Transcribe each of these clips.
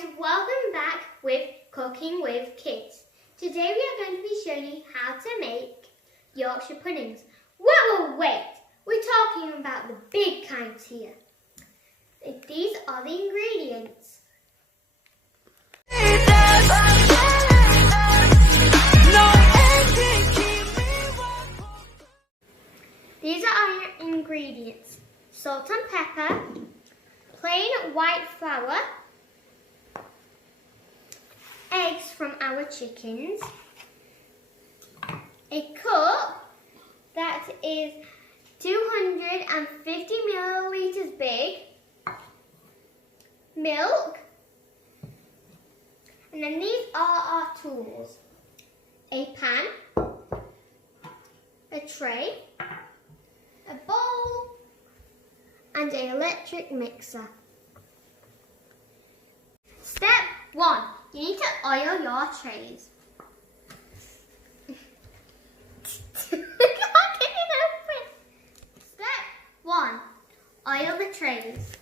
guys, welcome back with Cooking with Kids. Today we are going to be showing you how to make Yorkshire puddings. Whoa, wait, we're talking about the big kinds here. These are the ingredients. These are our ingredients: salt and pepper, plain white flour, eggs from our chickens, a cup that is 250 milliliters big, milk, and then these are our tools: a pan, a tray, a bowl, and an electric mixer. Step 1. You need to oil your trays. Step 1. Oil the trays.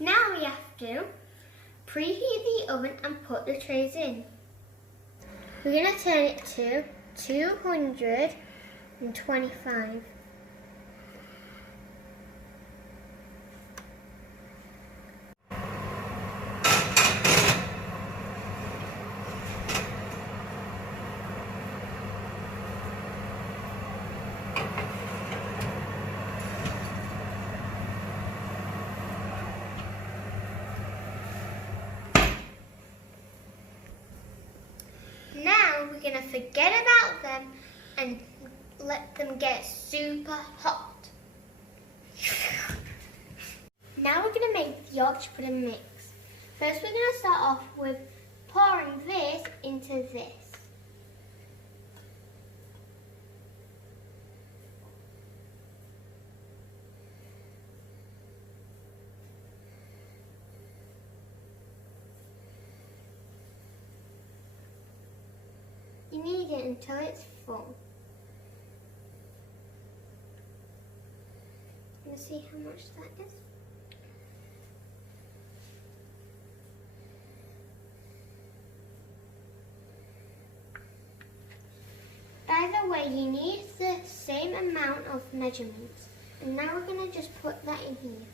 Now we have to preheat the oven and put the trays in. We're going to turn it to 225. We're going to forget about them and let them get super hot. Now we're going to make the Yorkshire pudding mix. First we're going to start off with pouring this into this. You need it until it's full. Let's see how much that is. By the way, you need the same amount of measurements. And now we're going to just put that in here.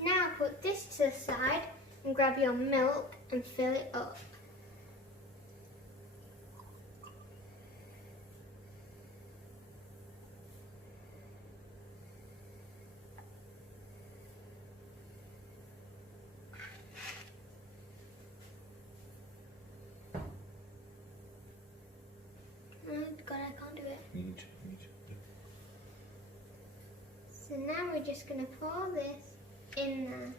Now put this to the side and grab your milk and fill it up. Oh God, I can't do it. So now we're just going to pour this in there.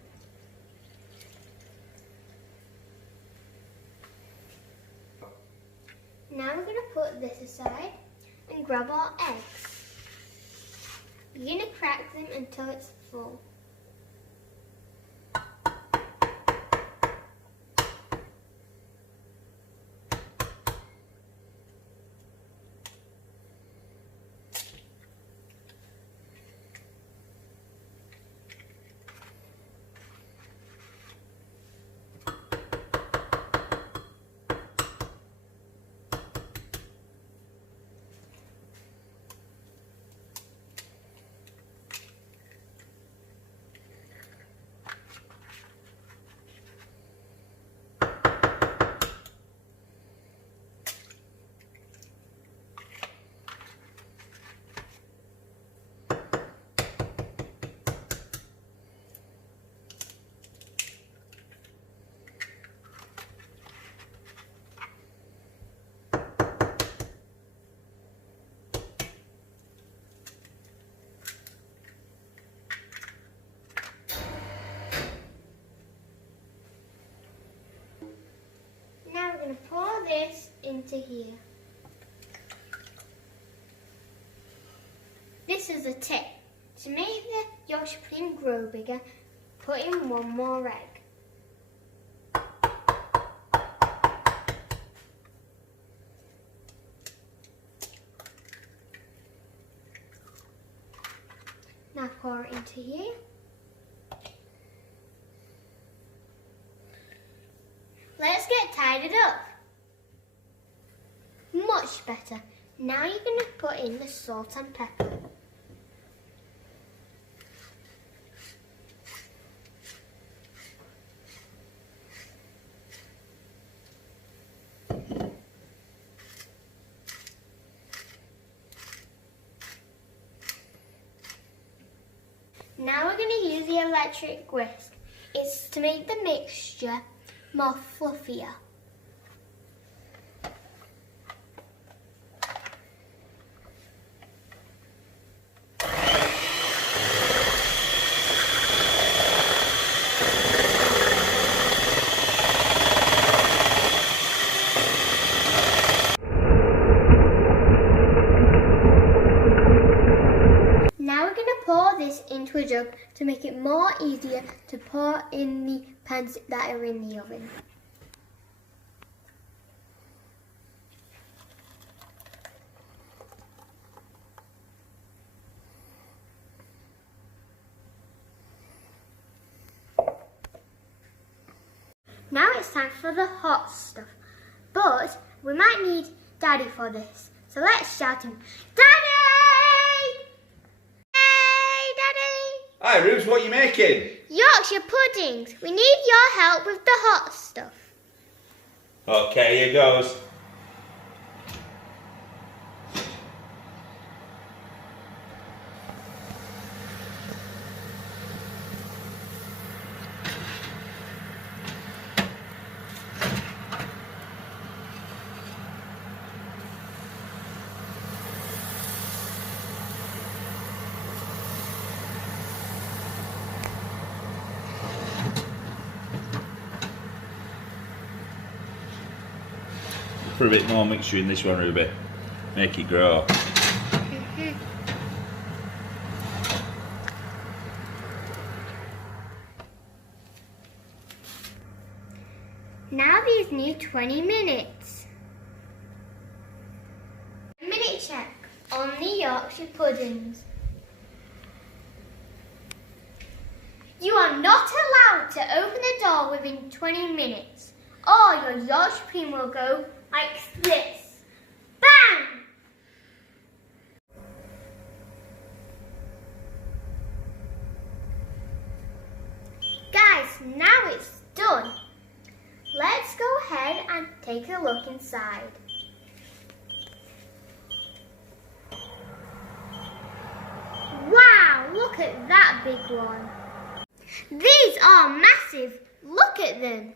Now we're going to put this aside and grab our eggs. You're going to crack them until it's full. into here. This is a tip. To make the Yorkshire pudding grow bigger, put in one more egg. Now pour it into here. Let's get tidied up. Much better. Now you're going to put in the salt and pepper. Now we're going to use the electric whisk. It's to make the mixture more fluffier. Now we're going to pour this into a jug to make it more easier to pour in the pans that are in the oven. Now it's time for the hot stuff, but we might need Daddy for this, so let's shout him, Daddy! Hey, Daddy! Hi Rubes, what are you making? Yorkshire puddings. We need your help with the hot stuff. Okay, here goes. Put a bit more mixture in this one, Ruby. Make it grow. Now these need 20 minutes. Minute check on the Yorkshire puddings. You are not allowed to open the door within 20 minutes or your Yorkshire pudding will go like this. Bang! Guys, now it's done. Let's go ahead and take a look inside. Wow, look at that big one. These are massive. Look at them.